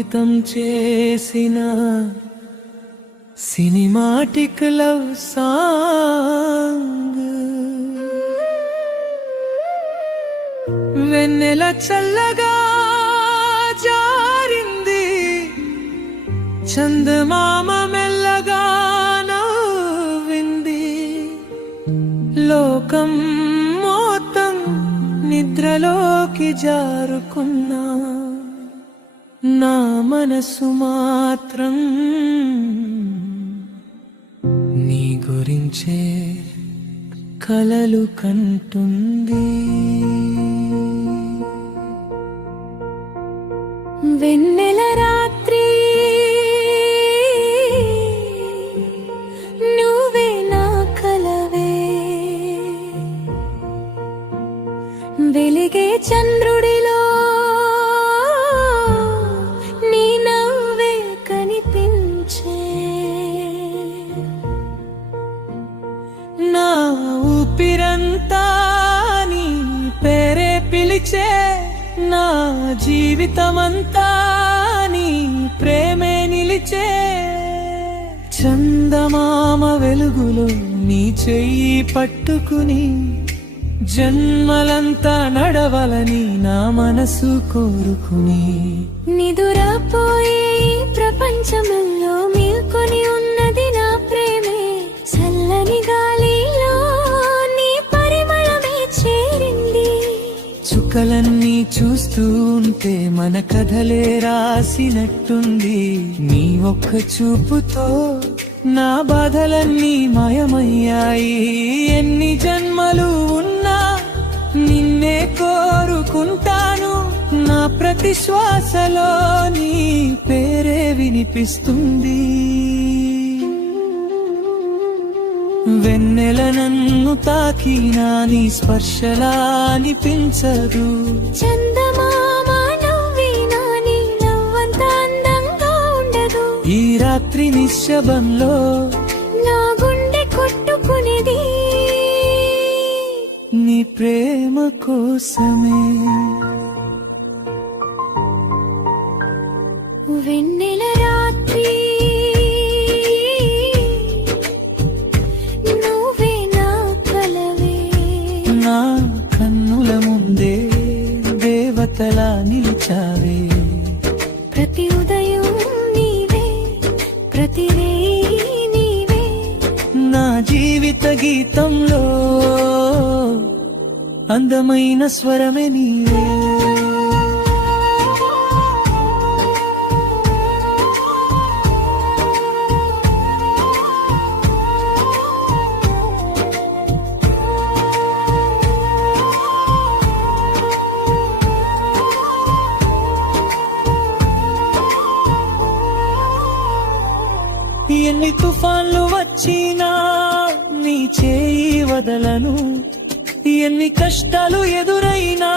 అంకితం చేసిన cinematic love song. వెన్నెల చల్లగా జారింది, చందమామ మెల్లగా నవ్వింది, లోకం మొత్తం నిద్రలోకి జారుకున్నా, నా మనసు మాత్రం నీ గురించే కలలు కంటుంది. వెన్నెల రాత్రి నువ్వే నా కలవే, వెలిగే చంద్రుడిలో నీ నవ్వే కనిపించే, నా ఊపిరంతా నీ పేరే పిలిచే, నా జీవితమంతా నీ ప్రేమే నిలిచే. చందమామ వెలుగులో నీ చెయ్యి పట్టుకుని జన్మలంతా నడవలని నా మనసు కోరుకుని, నిదురపోయే ప్రపంచంలో మేల్కొని ఉన్నది నా ప్రేమే, చల్లని గాలిలో నీ పరిమళమే చేరింది. చుక్కలన్నీ చూస్తూ ఉంటే మన కథలే రాసినట్టుంది, నీ ఒక్క చూపుతో నా బాధలన్నీ మాయమయ్యాయి. ఎన్ని జన్మలు ఉన్నా నిన్నే కోరుకుంటాను, నా ప్రతి శ్వాసలో నీ పేరే వినిపిస్తుంది. వెన్నెల నన్ను తాకినా నీ స్పర్శలా అనిపించదు, చందమామ నవ్వినా నీ నవ్వంత అందంగా ఉండదు. ఈ రాత్రి నిశ్శబ్దంలో నా గుండె కొట్టుకునేది నీ ప్రేమ కోసమే. వెన్నెల రాత్రి నువ్వే నా కలవే, నా కన్నుల ముందే దేవతలా నిలిచావే. ప్రతి ఉదయం నీవే, ప్రతి రేయి నీవే, నా జీవిత గీతంలో అందమైన స్వరమే నీవే. ఎన్ని తుఫాన్లు వచ్చినా నీ చేయి వదలను, ఎన్ని కష్టాలు ఎదురైనా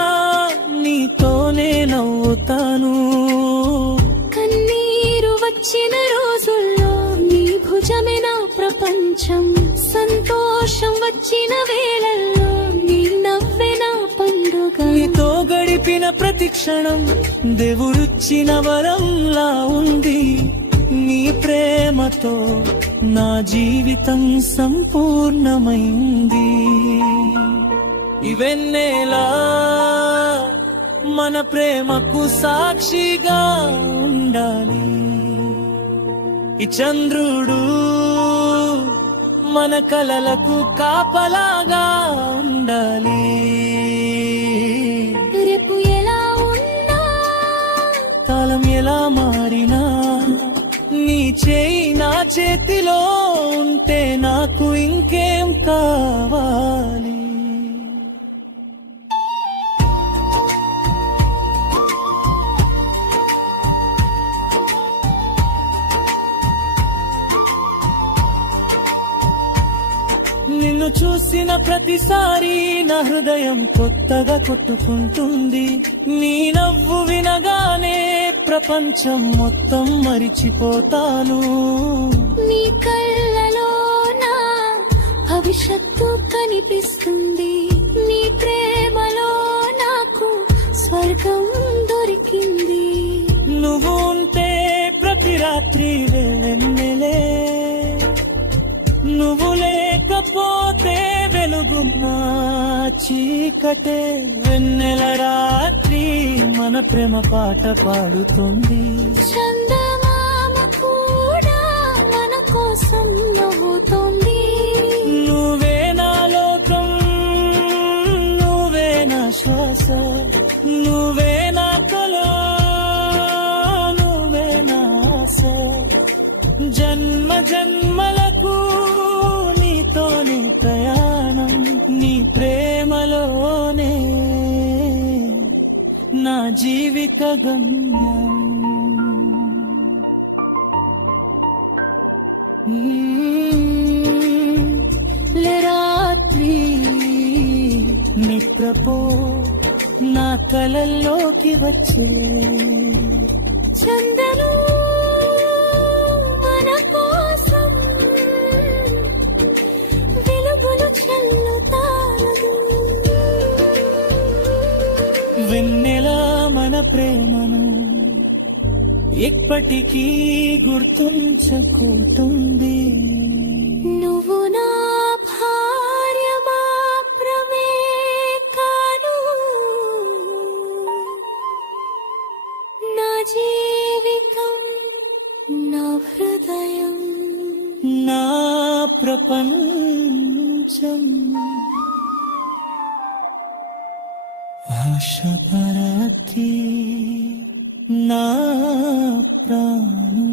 నీతోనే నవ్వుతాను. కన్నీరు వచ్చిన రోజుల్లో నీ భుజమే నా ప్రపంచం, సంతోషం వచ్చిన వేళల్లో నీ నవ్వే నా పండుగ. నీతో గడిపిన ప్రతి క్షణం దేవుడిచ్చిన వరంలా ఉంది, నీ ప్రేమతో నా జీవితం సంపూర్ణమైంది. ఇవెన్నేలా మన ప్రేమకు సాక్షిగా ఉండాలి, ఈ చంద్రుడు మన కలలకు కాపలాగా ఉండాలి. రేపు ఎలా ఉన్నా, కాలం ఎలా మారినా నీ చేయి నా చేతిలో ఉంటే నాకు ఇంకేం కావాలి. నిన్ను చూసిన ప్రతిసారి నా హృదయం కొత్తగా కొట్టుకుంటుంది, నీ నవ్వు వినగానే ప్రపంచం మొత్తం మరిచిపోతాను. నీ కళ్ళలో నా భవిష్యత్తు కనిపిస్తుంది, నీ ప్రేమలో నాకు స్వర్గం దొరికింది. నువ్వు ఉంటే రాత్రి వెన్నెలే నువ్వు లేకపోతే వెలుగున్నా చీకటే వెన్నెల రాత్రి మన ప్రేమ పాట పాడుతుంది చందమామ కూడా మన కోసం నవ్వుతోంది నువ్వే నా లోకం నువ్వే నా శ్వాస నువ్వే నా కల నువ్వే నా ఆశ జన్మ జన్మలకు నీతోనే ప్రయాణం నీ ప్రేమలోనే నా జీవిత గమ్యం రాత్రి నిద్రపో నా కలల్లోకి వచ్చే చందను మన కోసం వెలుగులు చల్లుతాడు వెన్నెల మన ప్రేమను ఎప్పటికీ గుర్తుంచుకుంటుంది నువ్వు నా భార్య మాత్రమే కాను నా జీవితం నా హృదయం నా ప్రపంచం ఆశపరతి నా ప్రాణం